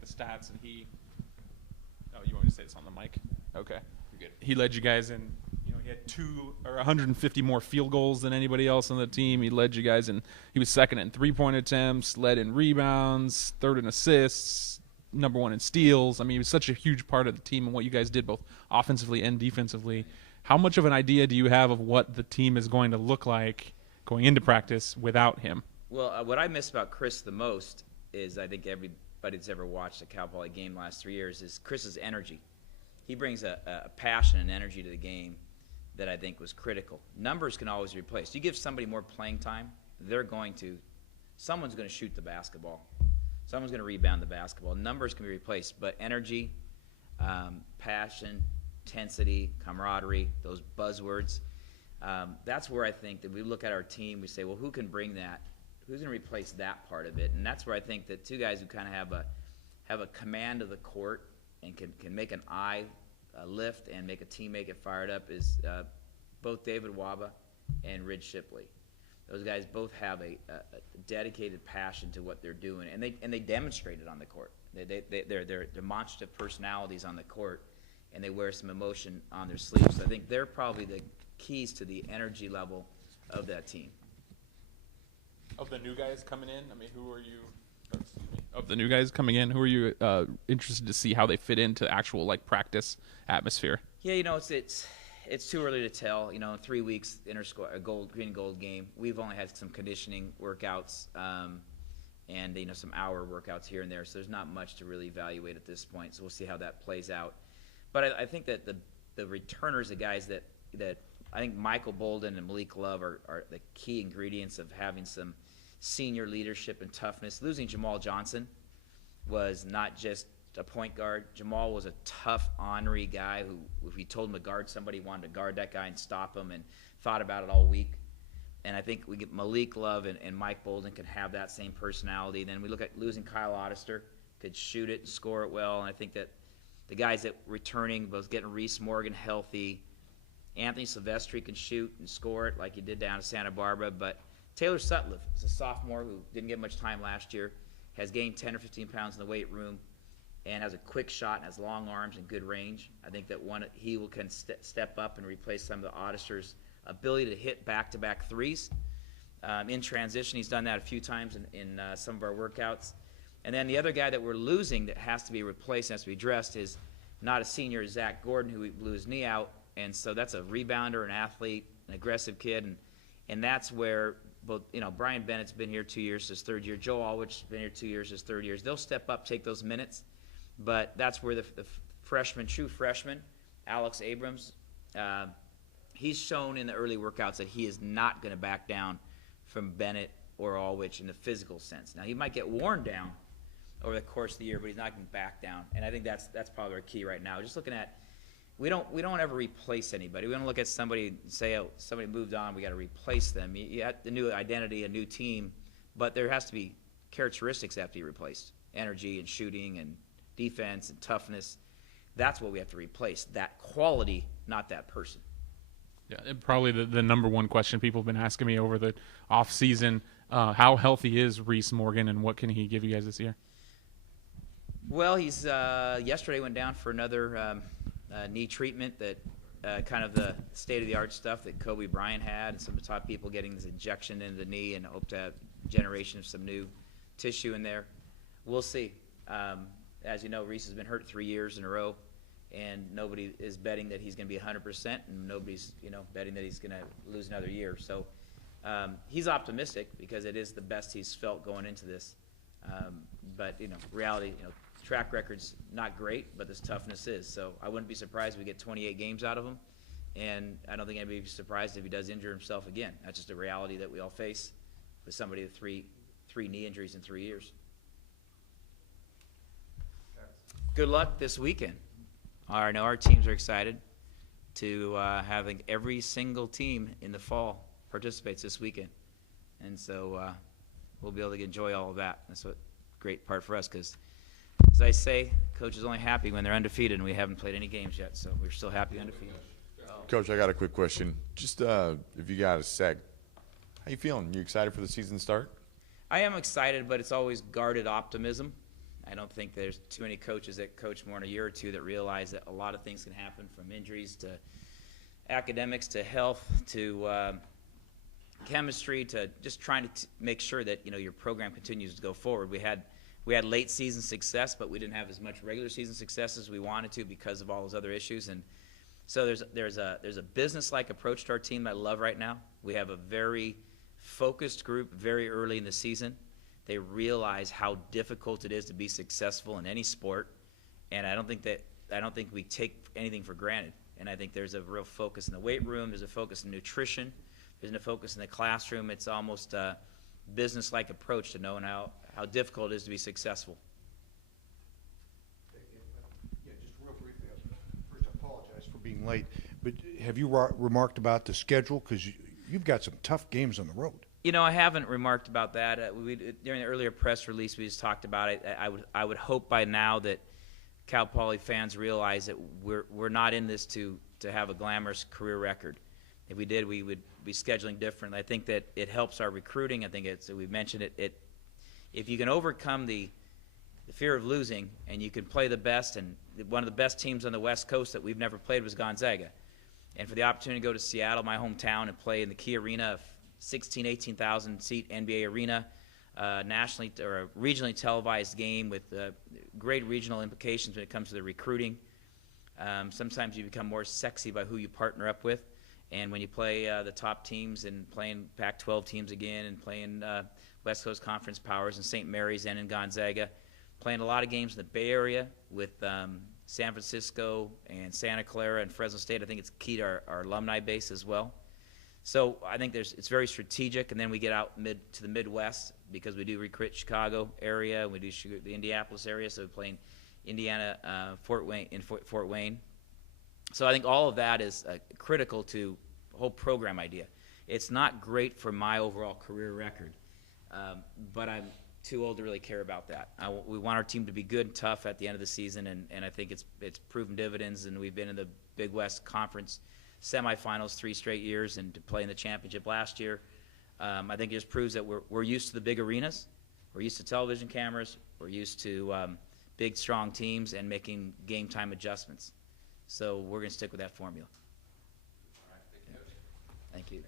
at the stats, and he. Oh, you want me to say this on the mic? Okay. You're good. He led you guys in. He had 150 more field goals than anybody else on the team. He led you guys in. He was second in 3-point attempts, led in rebounds, third in assists, number one in steals. I mean, he was such a huge part of the team and what you guys did both offensively and defensively. How much of an idea do you have of what the team is going to look like going into practice without him? Well, what I miss about Chris the most is, I think everybody that's ever watched a Cal Poly game last 3 years, is Chris's energy. He brings a passion and energy to the game that I think was critical. Numbers can always be replaced. You give somebody more playing time, someone's going to shoot the basketball. Someone's going to rebound the basketball. Numbers can be replaced, but energy, passion, intensity, camaraderie, those buzzwords, that's where I think that we look at our team, we say, well, who can bring that? Who's going to replace that part of it? And that's where I think that two guys who kind of have a command of the court and can make an eye lift and make a teammate get fired up is both David Waba and Ridge Shipley. Those guys both have a dedicated passion to what they're doing, and they demonstrate it on the court. They're demonstrative personalities on the court, and they wear some emotion on their sleeves. So I think they're probably the keys to the energy level of that team. Of the new guys coming in, I mean, who are you? Of the new guys coming in, who are you interested to see how they fit into actual practice atmosphere? Yeah, it's too early to tell. In 3 weeks, a green and gold game. We've only had some conditioning workouts and some hour workouts here and there. So there's not much to really evaluate at this point. So we'll see how that plays out. But I think that the returners, the guys that I think Michael Bolden and Malik Love are the key ingredients of having some senior leadership and toughness. Losing Jamal Johnson was not just a point guard. Jamal was a tough, ornery guy who, if we told him to guard somebody, he wanted to guard that guy and stop him, and thought about it all week. And I think we get Malik Love and Mike Bolden can have that same personality. Then we look at losing Kyle Oddister, could shoot it and score it well. And I think that the guys that returning, both getting Reese Morgan healthy, Anthony Silvestri can shoot and score it like he did down at Santa Barbara, but Taylor Sutliff is a sophomore who didn't get much time last year, has gained 10 or 15 pounds in the weight room, and has a quick shot and has long arms and good range. I think that he can step up and replace some of the Oddister's ability to hit back-to-back threes. In transition, he's done that a few times in some of our workouts. And then the other guy that we're losing that has to be replaced, has to be addressed, is not a senior, Zach Gordon, who blew his knee out. And so that's a rebounder, an athlete, an aggressive kid. And that's where both, Brian Bennett's been here 2 years, his third year. Joe Alwich's been here 2 years, his third year. They'll step up, take those minutes. But that's where the true freshman, Alex Abrams, he's shown in the early workouts that he is not going to back down from Bennett or Alwich in the physical sense. Now, he might get worn down over the course of the year, but he's not going to back down. And I think that's probably our key right now. Just looking at, we don't ever replace anybody. We don't look at somebody and say, oh, somebody moved on, we got to replace them. You have the new identity, a new team, but there has to be characteristics that have to be replaced. Energy and shooting and defense and toughness. That's what we have to replace. That quality, not that person. Yeah, and probably the number one question people have been asking me over the off season, how healthy is Reese Morgan and what can he give you guys this year? Well, he's yesterday went down for another knee treatment that kind of the state-of-the-art stuff that Kobe Bryant had, and some of the top people getting this injection into the knee and hope to have a generation of some new tissue in there. We'll see. As you know, Reese has been hurt 3 years in a row, and nobody is betting that he's going to be 100%, and nobody's betting that he's going to lose another year. So he's optimistic because it is the best he's felt going into this. But reality, track record's not great, but this toughness is. So I wouldn't be surprised if we get 28 games out of him, and I don't think anybody would be surprised if he does injure himself again. That's just a reality that we all face with somebody with three knee injuries in 3 years. Good luck this weekend. I know our teams are excited to having every single team in the fall participates this weekend, and so we'll be able to enjoy all of that. That's a great part for us because, as I say, Coach is only happy when they're undefeated, and we haven't played any games yet, so we're still happy undefeated. Coach, I got a quick question. Just if you got a sec, how you feeling? You excited for the season start? I am excited, but it's always guarded optimism. I don't think there's too many coaches that coach more than a year or two that realize that a lot of things can happen, from injuries to academics to health to chemistry to just trying to make sure that your program continues to go forward. We had late season success, but we didn't have as much regular season success as we wanted to because of all those other issues. And so there's a business-like approach to our team that I love right now. We have a very focused group very early in the season. They realize how difficult it is to be successful in any sport, and I don't think we take anything for granted. And I think there's a real focus in the weight room. There's a focus in nutrition. There's a focus in the classroom. It's almost a business-like approach to knowing how difficult it is to be successful. Yeah, just real briefly. First, I apologize for being late, but have you remarked about the schedule? Because you've got some tough games on the road. I haven't remarked about that. During the earlier press release, we just talked about it. I would hope by now that Cal Poly fans realize that we're not in this to have a glamorous career record. If we did, we would be scheduling differently. I think that it helps our recruiting. I think we've mentioned it. If you can overcome the fear of losing and you can play the best, and one of the best teams on the West Coast that we've never played was Gonzaga. And for the opportunity to go to Seattle, my hometown, and play in the Key Arena, 18,000 seat NBA arena, nationally or a regionally televised game with great regional implications when it comes to the recruiting. Sometimes you become more sexy by who you partner up with. And when you play the top teams and playing Pac-12 teams again and playing West Coast Conference powers in St. Mary's and in Gonzaga, playing a lot of games in the Bay Area with San Francisco and Santa Clara and Fresno State, I think it's key to our alumni base as well. So I think it's very strategic, and then we get out to the Midwest because we do recruit Chicago area, we do the Indianapolis area, so we're playing Indiana, Fort Wayne. So I think all of that is critical to the whole program idea. It's not great for my overall career record, but I'm too old to really care about that. We want our team to be good and tough at the end of the season, and I think it's proven dividends, and we've been in the Big West Conference semifinals 3 straight years and to play in the championship last year. I think it just proves that we're used to the big arenas. We're used to television cameras. We're used to big, strong teams and making game time adjustments. So we're going to stick with that formula. All right, thank you. Thank you.